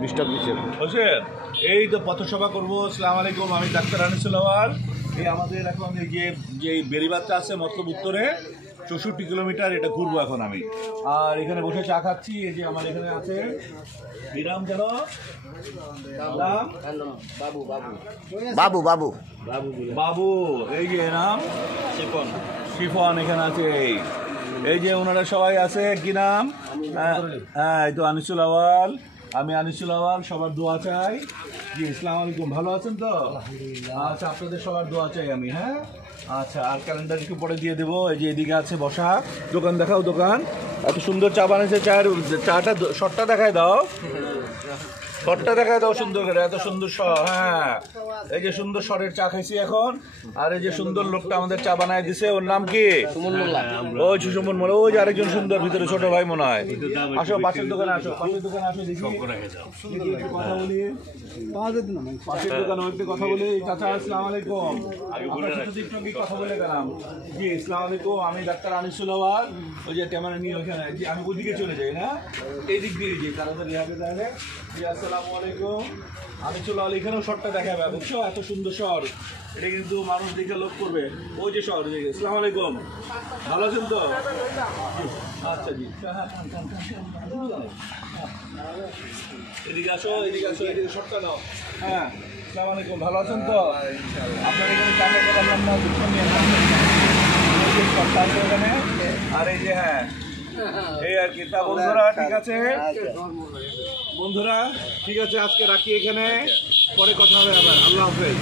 Disturb দিচ্ছে হোসেন, এই তো পথসভা করবো। আসসালামু আলাইকুম, আমি ডাক্তার আনিসুল আওয়াল। এই আমাদের এখন এই যে বেড়িবাঁধটা আছে মতলব উত্তরে 64 কিলোমিটার, এটা ঘুরবো এখন আমি। আর এখানে বসে চা খাচ্ছি। এই যে আমার এখানে আছে বিরাম যেন নাম বাবু বাবু বাবু বাবু, এই যে নাম শিফন। শিফন এখানে আছে। এই যে ওনারা সবাই আছে, কি নাম? হ্যাঁ, এই তো আনিসুল আওয়াল। আমি আনিসুল আওয়াল, সবার দোয়া চাই। জি, আসসালামু আলাইকুম, ভালো আছেন তো? আচ্ছা, আপনাদের সবার দোয়া চাই আমি। হ্যাঁ, আচ্ছা, আর ক্যালেন্ডার একটু পরে দিয়ে দেবো। এই যে এদিকে আছে বসা, দোকান দেখাও। দোকান এত সুন্দর চা বানিয়েছে। চাটা শটটা দেখায় দাও, শটটা দেখায় দাও সুন্দর করে, এত সুন্দর স্বর। হ্যাঁ, এই যে সুন্দর স্বরের চা খাইছি এখন। আর এই যে সুন্দর লোকটা আমাদের চা বানায় দিছে, ওর নাম কি? ওই সুমন মোল্লা। ওই যে আরেকজন সুন্দর ভিতরে ছোট ভাই মনে হয়। আসো, পাশের দোকানে আসো, পাশের দোকানে আসো, দেখি কথা বলি। পাশের দোকানে একটু কথা বলি। চাচা, আসসালামু আলাইকুম। আপনার সাথে একটু আগে কথা বলে গেলাম। জি, আসসালামু আলাইকুম, আমি ডাক্তার আনিসুল আওয়াল। ওই যে ক্যামেরা নিয়ে ওইখানে, জি, আমি ওইদিকে চলে যাই না, এই দিক দিয়ে। জি, তাড়াতাড়ি হবে তাহলে। জি, আসসালামু আলাইকুম, আনিসুল আওয়াল। এখানেও শটটা দেখাবে, বুঝছো? এত সুন্দর শহর, এটা কিন্তু মানুষ দেখে লোক করবে। ওই যে শহর। আসসালামু আলাইকুম, ভালো আছেন তো? আচ্ছা, জি, এদিকে আসো, এদিকে আসো, এদিকে শটটা দাও। হ্যাঁ, আসসালামু আলাইকুম, ভালো আছেন তো? আপনার এখানে চাকরি করলাম না, দুঃখ নিয়ে এখানে। আর এই যে, হ্যাঁ, এই আর কি। তা বন্ধুরা, ঠিক আছে বন্ধুরা, ঠিক আছে, আজকে রাখি এখানে, পরে কথা হবে আবার। আল্লাহ হাফেজ।